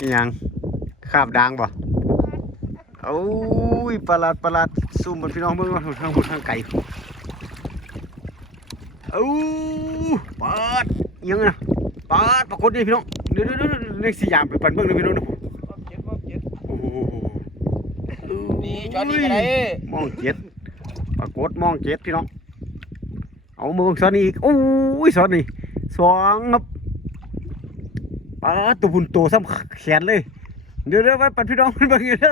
อีหยังคาบดังบ่โอ้ยประหลาดซูมบนพี่น้องเบิ่งว่าทางพุ่นทางไกลโอ้ปาดอิหยังนะปาดปรากฏนี่พี่น้องเดี๋ยวเล็กสิยามไปปั่นเบิ่งเลยพี่น้องนะโอ้โห นี่จอดนี่ก็ได้ มองเจ็ดปรากฏมองเจ็ดพี่น้องเอามือสอนนี่อีกโอ้ยสอนนี่สองครับปาดตัวพุ่นโตซ้ำแขนเลยเดี๋ยวไปปั่นพี่น้องมันเบิ่งอยู่เด้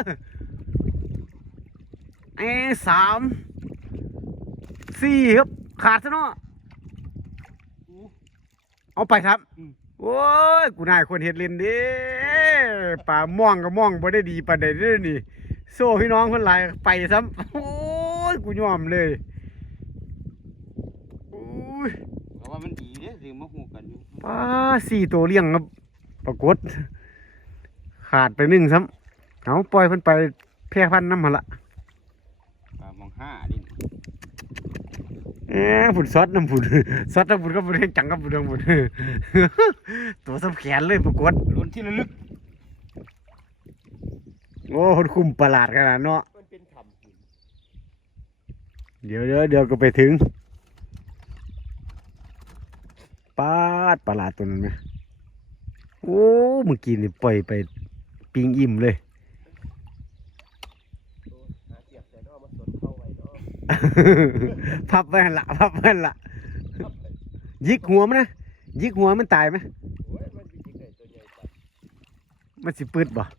อสามสี่ครับขาดซะเนาะเอาไปครับโอ้ยกูนายคนเห็ดเล่นเด้ป่าม่วงก็ม่วงบ่ได้ดีปานใดเด้อนี่โซ่พี่น้องคนหลายไปซ้ำโอ้ยกูยอมเลยโอ้ย เพราะว่ามันดีเนี่ยสิมาหูกันอยู่ ป้าสี่ตัวเลี้ยงครับปรากฏขาดไปหนึ่งซ้ำเอาปล่อยเพิ่นไปแพร่พันธุ์น้ำมันละ ปลามองห้าดิ ผุดซอสน้ำผุดซอสน้ำผุดก็ผุดเฮงจังก็ผุดน้ำผุดตัวซ้ำแขนเลยปรากฏ ลุ้นที่ระลึก โอ้คนคุมประหลาดขนาดเนาะ มันเป็นธรรม เดี๋ยวก็ไปถึงปาดประหลาดตัวนั้นไหมโอ้เมื่อกี้นี่ปล่อยไปปิงอิ่มเลย หาเสียบแต่นอกมันสนเข้าไว้เนาะ พับไว้หั่นละยิกหัวมันนะยิกหัวมันตายไหม โอ้ยมันเป็นยังไงตัวใหญ่จัด มันสิปืดบ่ มัน